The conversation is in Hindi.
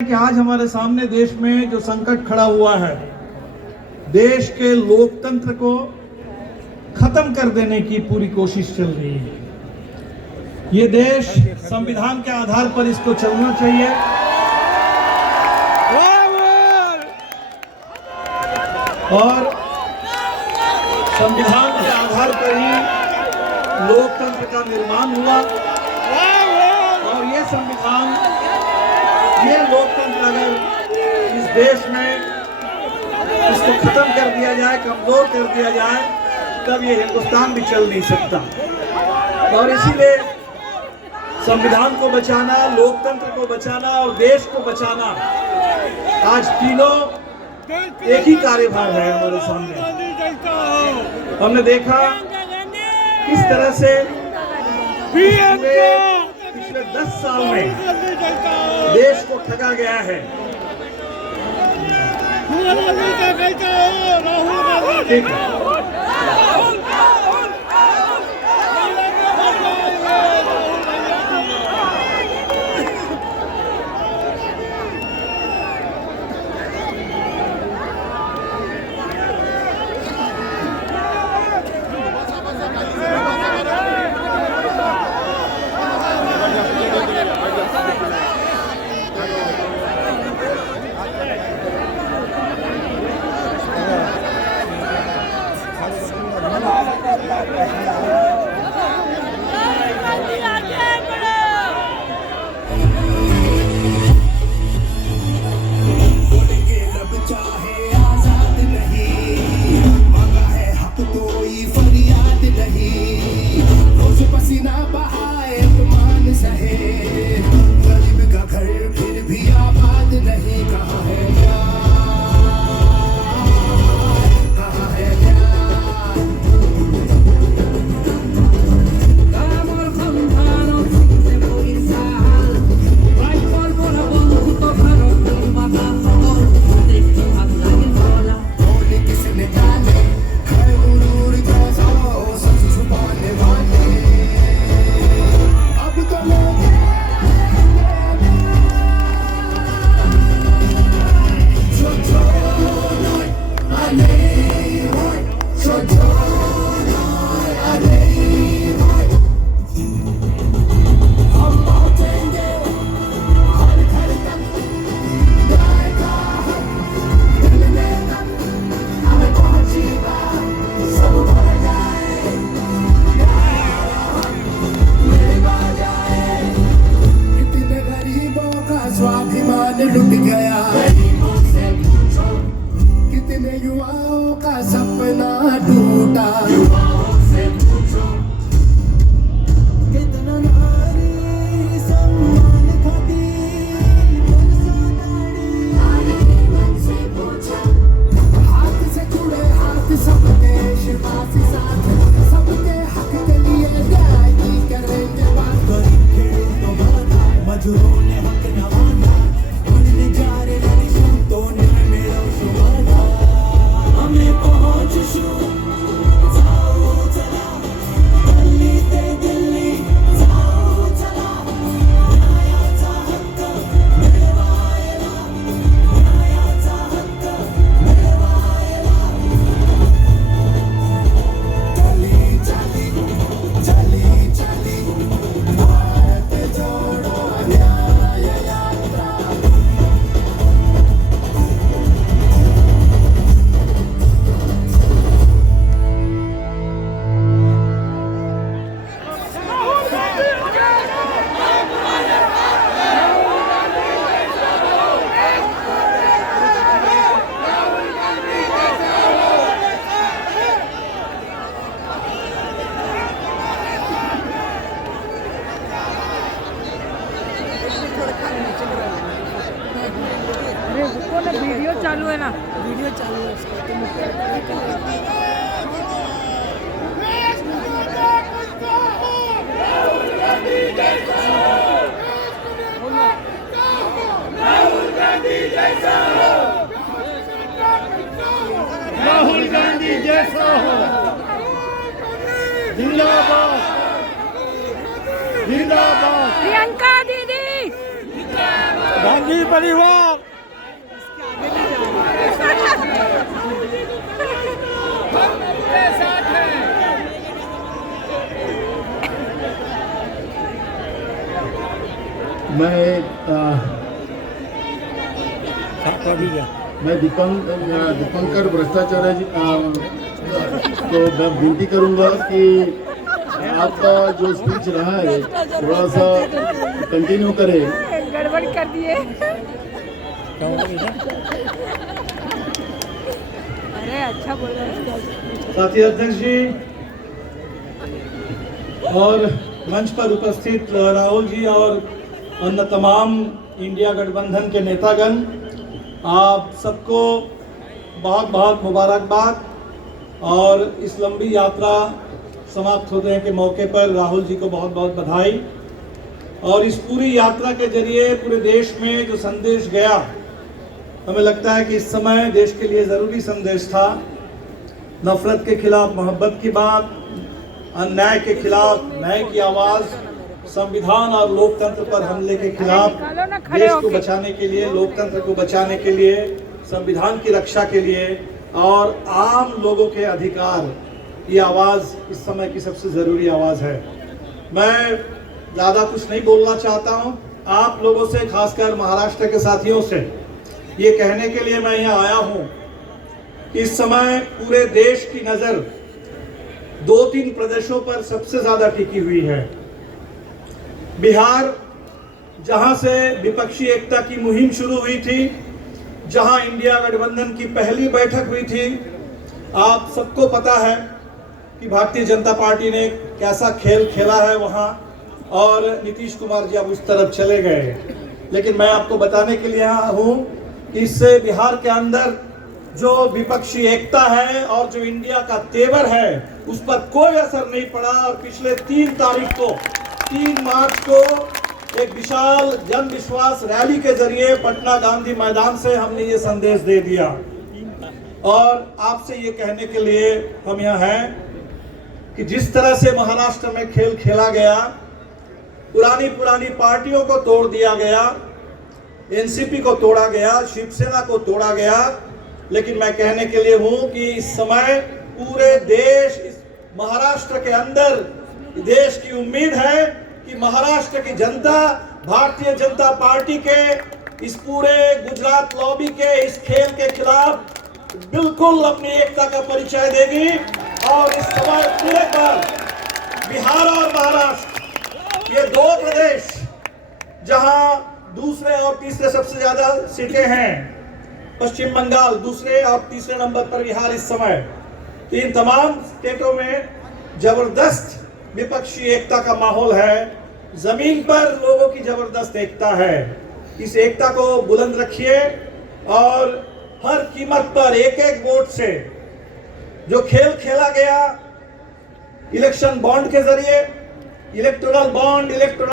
कि आज हमारे सामने देश में जो संकट खड़ा हुआ है, देश के लोकतंत्र को खत्म कर देने की पूरी कोशिश चल रही है। ये देश संविधान के आधार पर इसको चलना चाहिए और संविधान के आधार पर ही लोकतंत्र का निर्माण हुआ और ये संविधान, ये लोकतंत्र अगर इस देश में इसको खत्म कर दिया जाए, कमजोर कर दिया जाए, तब ये हिंदुस्तान भी चल नहीं सकता। और इसीलिए संविधान को बचाना, लोकतंत्र को बचाना और देश को बचाना, आज तीनों एक ही कार्यभार है हमारे सामने। हमने देखा किस तरह से पिछले 10 साल में देश को ठगा गया है। ठीक है। स्वाभिमान लुट गया, कितने युवाओं का सपना टूटा, कितना नारी सम्मान खातिर हाथ से जुड़े हाथ सबके शिवासी साथ, सबके हक के लिए न्याय करेंगे बात। मजदूरों ने हक नवाना, उन्हें जा रहे तो मेरा शुभाना, हमें पहुंच शू जाओ चला, दिल्ली ते दिल्ली जाओ चला, न्यायाचा हक्क मिळवायला, न्यायाचा हक्क मिळवायला, चली चली चली चली भारत जोड़ो न्याय यात्रा। वीडियो चालू है ना, वीडियो चालू है राहुल गांधी जैसा हो, जिंदाबाद जिंदाबाद। प्रियंका दीदी। गांधी परिवार मैं दीपंकर भ्रष्टाचार्य को मैं विनती करूंगा कि आपका जो स्पीच रहा है थोड़ा सा कंटिन्यू करें। गड़बड़ कर दिए। अरे अच्छा बोल रहे हैं। साथी अध्यक्ष जी और मंच पर उपस्थित राहुल जी और अन्य तमाम इंडिया गठबंधन के नेतागण, आप सबको बहुत बहुत मुबारकबाद। और इस लंबी यात्रा समाप्त होने के मौके पर राहुल जी को बहुत बहुत बधाई। और इस पूरी यात्रा के जरिए पूरे देश में जो संदेश गया, हमें लगता है कि इस समय देश के लिए ज़रूरी संदेश था। नफरत के खिलाफ मोहब्बत की बात, अन्याय के खिलाफ न्याय की आवाज़, संविधान और लोकतंत्र पर हमले के खिलाफ देश को बचाने के लिए, लोकतंत्र को बचाने के लिए, संविधान की रक्षा के लिए और आम लोगों के अधिकार, ये आवाज़ इस समय की सबसे ज़रूरी आवाज़ है। मैं ज़्यादा कुछ नहीं बोलना चाहता हूँ। आप लोगों से, खासकर महाराष्ट्र के साथियों से ये कहने के लिए मैं यहाँ आया हूँ कि इस समय पूरे देश की नज़र 2-3 प्रदेशों पर सबसे ज़्यादा टिकी हुई है। बिहार, जहाँ से विपक्षी एकता की मुहिम शुरू हुई थी, जहाँ इंडिया गठबंधन की पहली बैठक हुई थी, आप सबको पता है कि भारतीय जनता पार्टी ने कैसा खेल खेला है वहाँ, और नीतीश कुमार जी अब उस तरफ चले गए। लेकिन मैं आपको बताने के लिए यहाँ हूँ कि इससे बिहार के अंदर जो विपक्षी एकता है और जो इंडिया का तेवर है, उस पर कोई असर नहीं पड़ा। और पिछले 3 मार्च को एक विशाल जन विश्वास रैली के जरिए पटना गांधी मैदान से हमने ये संदेश दे दिया। और आपसे ये कहने के लिए हम यहाँ हैं कि जिस तरह से महाराष्ट्र में खेल खेला गया, पुरानी पार्टियों को तोड़ दिया गया, एनसीपी को तोड़ा गया, शिवसेना को तोड़ा गया, लेकिन मैं कहने के लिए हूं कि इस समय पूरे देश, इस महाराष्ट्र के अंदर देश की उम्मीद है कि महाराष्ट्र की जनता भारतीय जनता पार्टी के इस पूरे गुजरात लॉबी के इस खेल के खिलाफ बिल्कुल अपनी एकता का परिचय देगी। और इस समय पूरे पर बिहार और महाराष्ट्र, ये 2 प्रदेश जहां दूसरे और तीसरे सबसे ज्यादा सीटें हैं, पश्चिम बंगाल दूसरे और तीसरे नंबर पर बिहार इस समय, तो इन तमाम स्टेटों में जबरदस्त विपक्षी एकता का माहौल है। जमीन पर लोगों की जबरदस्त एकता है। इस एकता को बुलंद रखिए और हर कीमत पर एक वोट से जो खेल खेला गया इलेक्शन बॉन्ड के जरिए, इलेक्टोरल बॉन्ड, इलेक्टोरल